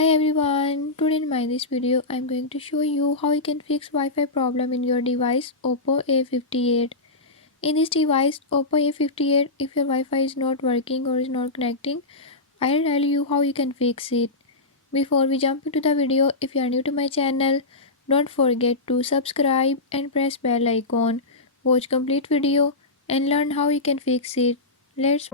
Hi everyone, today in this video I'm going to show you how you can fix Wi-Fi problem in your device Oppo A58. In this device Oppo A58, if your Wi-Fi is not working or is not connecting, I'll tell you how you can fix it. Before we jump into the video, if you are new to my channel, don't forget to subscribe and press bell icon. Watch complete video and learn how you can fix it. Let's